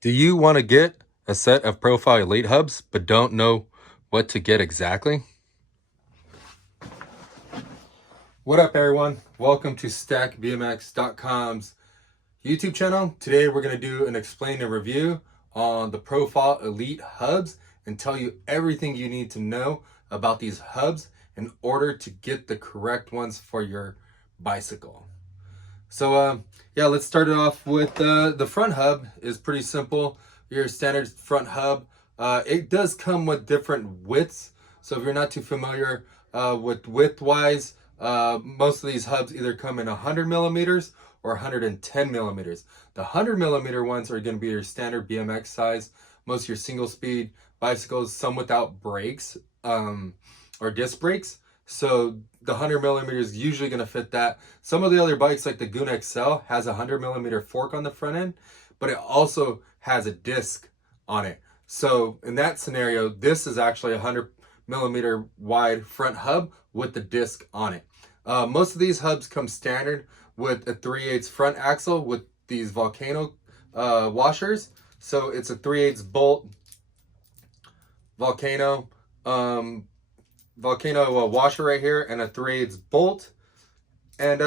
Do you want to get a set of Profile Elite hubs but don't know what to get exactly? What up, everyone? Welcome to StackBMX.com's YouTube channel. Today we're going to do an explain and review on the Profile Elite hubs and tell you everything you need to know about these hubs in order to get the correct ones for your bicycle. So yeah, let's start it off with the front hub. Is pretty simple. Your standard front hub. It does come with different widths. So if you're not too familiar with width wise, most of these hubs either come in 100 millimeters or 110 millimeters. The 100 millimeter ones are going to be your standard BMX size. Most of your single speed bicycles, some without brakes or disc brakes. So the 100 millimeter is usually going to fit that. Some of the other bikes like the Goon XL has a 100 millimeter fork on the front end, but it also has a disc on it. So in that scenario, this is actually a 100 millimeter wide front hub with the disc on it. Most of these hubs come standard with a 3/8 front axle with these Volcano washers. So it's a 3/8 bolt Volcano washer right here and a 3/8 bolt. And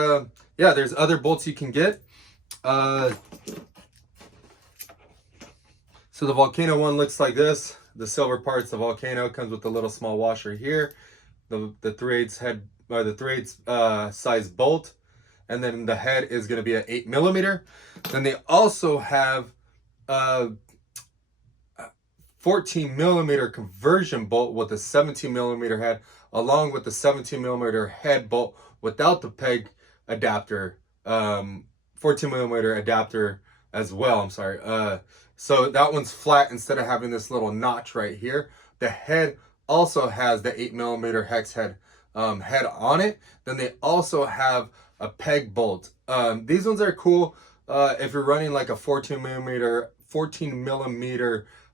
yeah, there's other bolts you can get. So the Volcano one looks like this. The silver part's the Volcano, comes with a little small washer here. The 3/8 head or the 3/8 size bolt, and then the head is going to be an 8 millimeter. Then they also have 14 millimeter conversion bolt with a 17 millimeter head, along with the 17 millimeter head bolt without the peg adapter, 14 millimeter adapter as well. I'm sorry. So that one's flat instead of having this little notch right here. The head also has the 8 millimeter hex head on it. Then they also have a peg bolt. These ones are cool if you're running like a 14 millimeter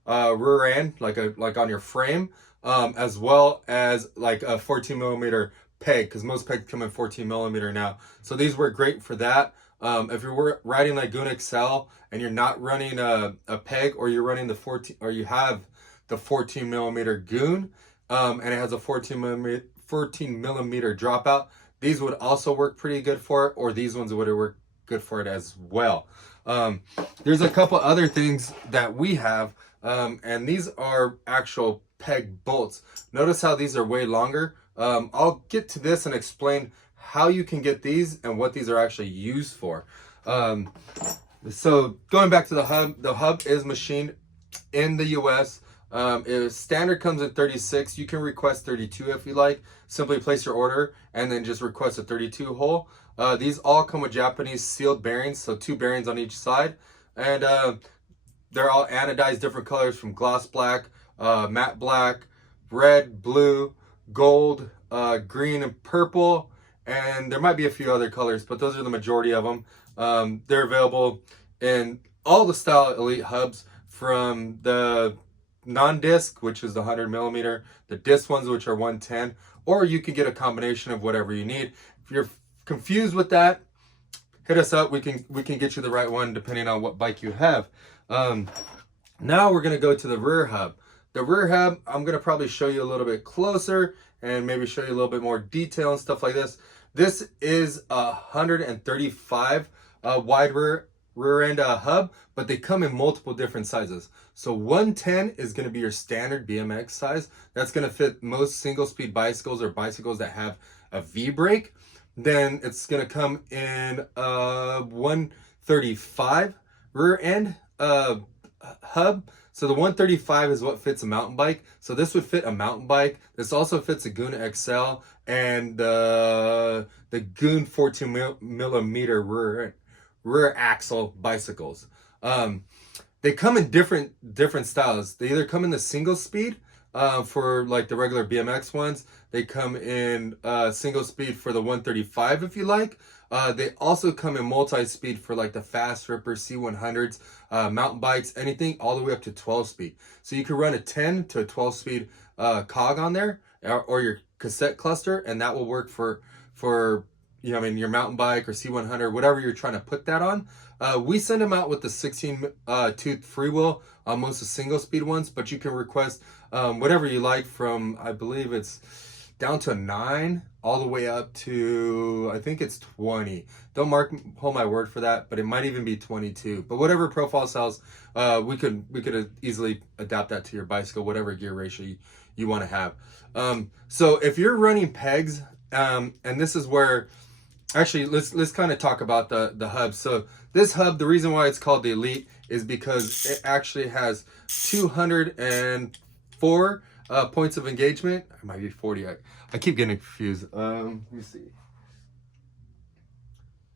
rear end, like on your frame, as well as like a 14 millimeter peg, because most pegs come in 14 millimeter now. So these work great for that. If you're riding like Goon XL and you're not running a peg, or you're running the 14, or you have the 14 millimeter Goon, and it has a 14 millimeter dropout, these would also work pretty good for it, or these ones would work good for it as well. There's a couple other things that we have, and these are actual peg bolts. Notice how these are way longer. I'll get to this and explain how you can get these and what these are actually used for. So going back to the hub is machined in the US. Standard comes in 36. You can request 32 if you like. Simply place your order and then just request a 32 hole. These all come with Japanese sealed bearings, so 2 bearings on each side. And they're all anodized different colors, from gloss black, matte black, red, blue, gold, green, and purple. And there might be a few other colors, but those are the majority of them. They're available in all the style Elite hubs, from the non-disc, which is the 100 millimeter, the disc ones, which are 110, or you can get a combination of whatever you need. If you're confused with that, hit us up. We can get you the right one depending on what bike you have. Now we're gonna go to the rear hub. The rear hub, I'm gonna probably show you a little bit closer and maybe show you a little bit more detail and stuff like this. This is a 135 wide rear end hub, but they come in multiple different sizes. So 110 is going to be your standard BMX size. That's going to fit most single speed bicycles or bicycles that have a V brake. Then it's going to come in 135 rear end hub. So the 135 is what fits a mountain bike. So this would fit a mountain bike. This also fits a Goon XL and the Goon 14 millimeter rear axle bicycles. They come in different styles. They either come in the single speed for like the regular BMX ones. They come in single speed for the 135 if you like. They also come in multi-speed for like the Fast Ripper C100s, mountain bikes, anything all the way up to 12 speed. So you can run a 10 to a 12 speed cog on there, or your cassette cluster, and that will work for you know, I mean, your mountain bike or C100, whatever you're trying to put that on. We send them out with the 16 tooth freewheel on most of the single speed ones, but you can request whatever you like from, I believe it's down to 9 all the way up to, I think it's 20. Don't hold my word for that, but it might even be 22. But whatever profile size, we could easily adapt that to your bicycle, whatever gear ratio you want to have. So if you're running pegs, and this is where, actually, let's kind of talk about the hub. So this hub, the reason why it's called the Elite is because it actually has 204 points of engagement. It might be 40. I keep getting confused. Let me see.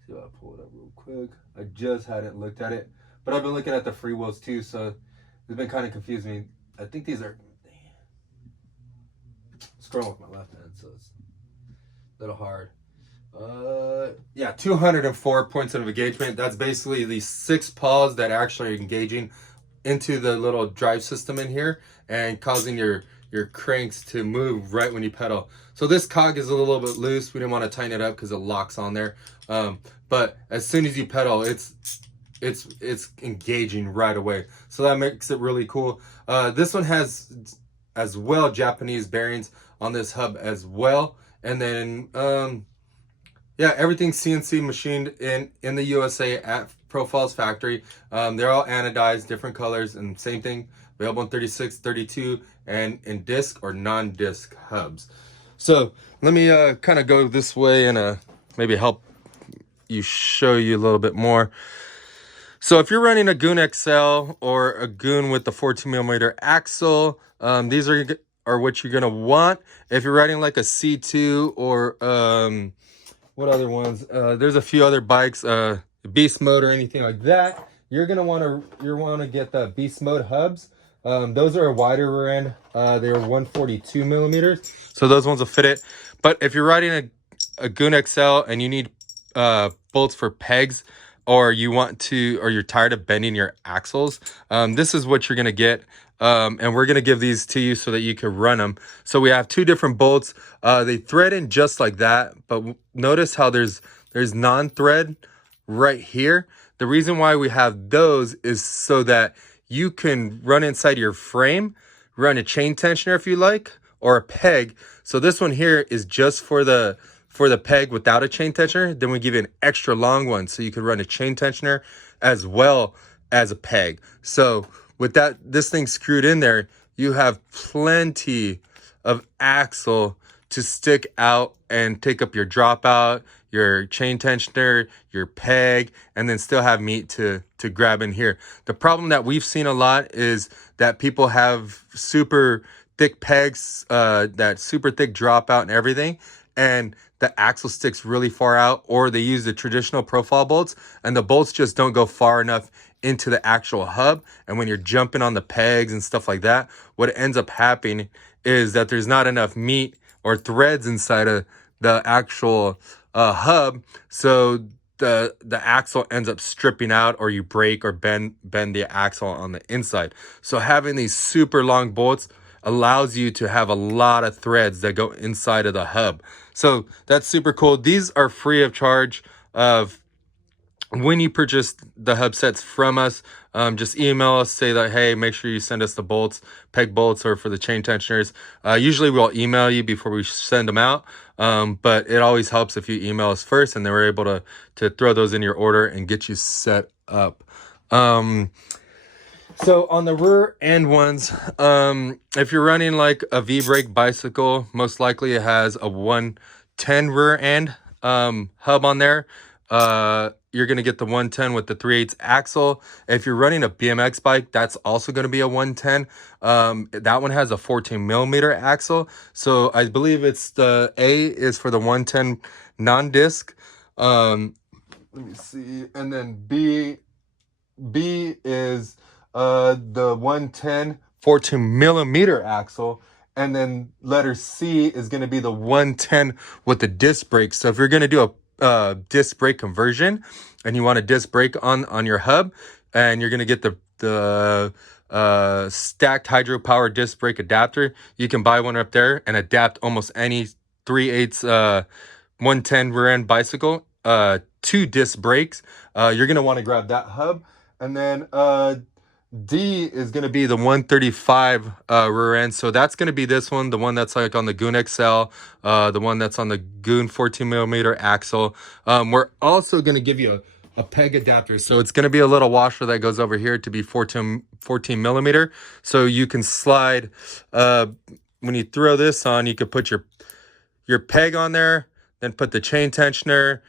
See if I pull it up real quick. I just hadn't looked at it, but I've been looking at the free wheels too, so it's been kind of confusing me. I think these are scrolling with my left hand, so it's a little hard. Yeah, 204 points of engagement. That's basically the 6 paws that actually are engaging into the little drive system in here and causing your cranks to move right when you pedal. So this cog is a little bit loose. We didn't want to tighten it up because it locks on there. But as soon as you pedal, it's engaging right away. So that makes it really cool. This one has as well Japanese bearings on this hub as well. And then yeah, everything's CNC machined in the USA at Profiles factory. They're all anodized, different colors, and same thing, available in 36, 32, and in disc or non-disc hubs. So let me kind of go this way and maybe help you show you a little bit more. So if you're running a Goon XL or a Goon with the 14mm axle, these are what you're gonna want. If you're riding like a C2 or what other ones? There's a few other bikes, Beast Mode or anything like that. You're gonna want to get the Beast Mode hubs. Those are a wider rear end. They're 142 millimeters, so those ones will fit it. But if you're riding a Goon XL and you need bolts for pegs, or you're tired of bending your axles, this is what you're gonna get. And we're gonna give these to you so that you can run them. So we have 2 different bolts. They thread in just like that, but notice how there's non-thread right here. The reason why we have those is so that you can run inside your frame, run a chain tensioner if you like, or a peg. So this one here is just for the peg without a chain tensioner. Then we give you an extra long one so you can run a chain tensioner as well as a peg. So with this thing screwed in there, you have plenty of axle to stick out and take up your dropout, your chain tensioner, your peg, and then still have meat to grab in here. The problem that we've seen a lot is that people have super thick pegs, that super thick dropout and everything, and the axle sticks really far out, or they use the traditional profile bolts and the bolts just don't go far enough into the actual hub. And when you're jumping on the pegs and stuff like that, what ends up happening is that there's not enough meat or threads inside of the actual hub, so the axle ends up stripping out, or you break or bend the axle on the inside. So having these super long bolts allows you to have a lot of threads that go inside of the hub. So that's super cool. These are free of charge when you purchase the hub sets from us. Just email us, say that, hey, make sure you send us the bolts, peg bolts, or for the chain tensioners. Usually we'll email you before we send them out, but it always helps if you email us first, and then we're able to throw those in your order and get you set up. So on the rear end ones, if you're running like a V-brake bicycle, most likely it has a 110 rear end hub on there. You're going to get the 110 with the 3/8 axle. If you're running a BMX bike, that's also going to be a 110. That one has a 14mm axle. So I believe it's the A is for the 110 non-disc. Let me see. And then B is the 110 14mm axle. And then letter C is going to be the 110 with the disc brake. So if you're going to do a disc brake conversion and you want a disc brake on your hub, and you're going to get the stacked hydropower disc brake adapter, you can buy one up there and adapt almost any 3/8 110 rear end bicycle, 2 disc brakes. You're going to want to grab that hub. And then D is going to be the 135 rear end. So that's going to be this one, the one that's like on the Goon XL, the one that's on the Goon 14 millimeter axle. We're also going to give you a peg adapter. So it's going to be a little washer that goes over here to be 14 millimeter. So you can slide, when you throw this on, you could put your peg on there, then put the chain tensioner,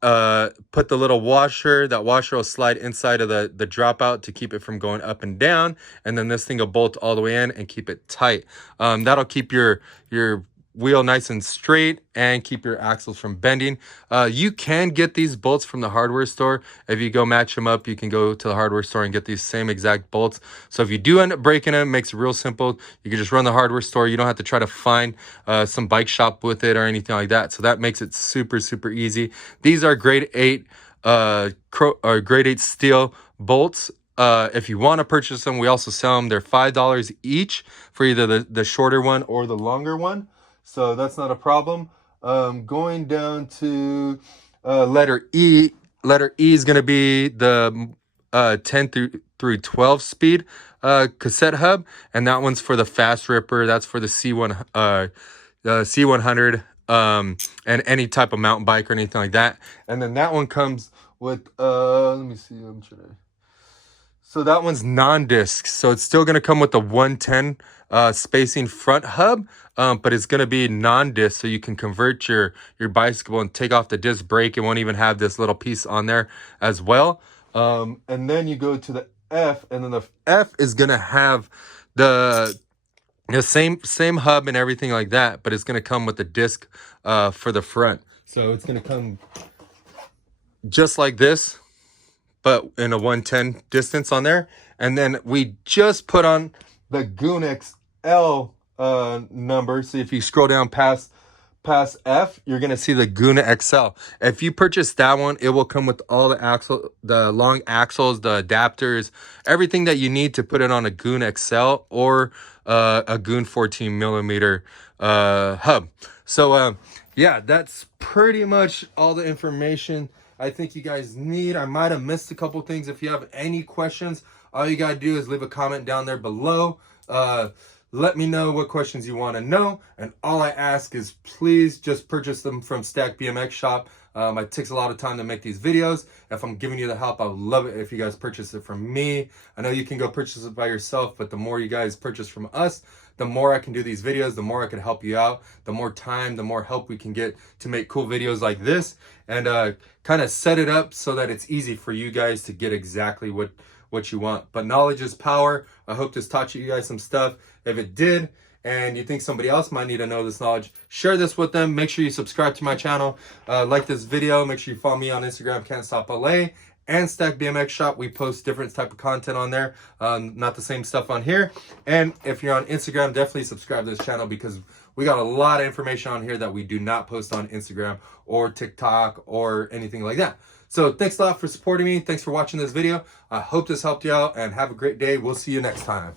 put the little washer. That washer will slide inside of the dropout to keep it from going up and down, and then this thing will bolt all the way in and keep it tight. That'll keep your wheel nice and straight and keep your axles from bending. You can get these bolts from the hardware store. If you go match them up, you can go to the hardware store and get these same exact bolts. So if you do end up breaking them, it makes it real simple. You can just run the hardware store. You don't have to try to find some bike shop with it or anything like that. So that makes it super, super easy. These are grade 8 grade 8 steel bolts. If you want to purchase them, we also sell them. They're $5 each for either the shorter one or the longer one. So that's not a problem. Going down to letter E. Letter E is going to be the 10 through 12 speed cassette hub. And that one's for the fast ripper. That's for the C100 and any type of mountain bike or anything like that. And then that one comes with, let me see, I'm trying to... So that one's non-disc. So it's still going to come with the 110 spacing front hub, but it's going to be non-disc. So you can convert your bicycle and take off the disc brake. It won't even have this little piece on there as well. And then you go to the F, and then the F is going to have the same hub and everything like that, but it's going to come with the disc for the front. So it's going to come just like this, but in a 110 distance on there. And then we just put on the Goon XL number. So if you scroll down past F, you're gonna see the Goon XL. If you purchase that one, it will come with all the long axles, the adapters, everything that you need to put it on a Goon XL or a Goon 14 millimeter hub. So yeah, that's pretty much all the information I think you guys need. I might have missed a couple things. If you have any questions, all you gotta do is leave a comment down there below. Let me know what questions you want to know, and all I ask is please just purchase them from Stack BMX Shop. It takes a lot of time to make these videos. If I'm giving you the help, I would love it if you guys purchase it from me. I know you can go purchase it by yourself, but the more you guys purchase from us, the more I can do these videos, the more I can help you out, the more time, the more help we can get to make cool videos like this, and kind of set it up so that it's easy for you guys to get exactly what you want. But knowledge is power. I hope this taught you guys some stuff. If it did, and you think somebody else might need to know this knowledge, share this with them. Make sure you subscribe to my channel, like this video. Make sure you follow me on Instagram, Can't Stop LA, and Stack BMX Shop. We post different type of content on there, not the same stuff on here. And if you're on Instagram, definitely subscribe to this channel, because we got a lot of information on here that we do not post on Instagram or TikTok or anything like that. So thanks a lot for supporting me. Thanks for watching this video. I hope this helped you out, and have a great day. We'll see you next time.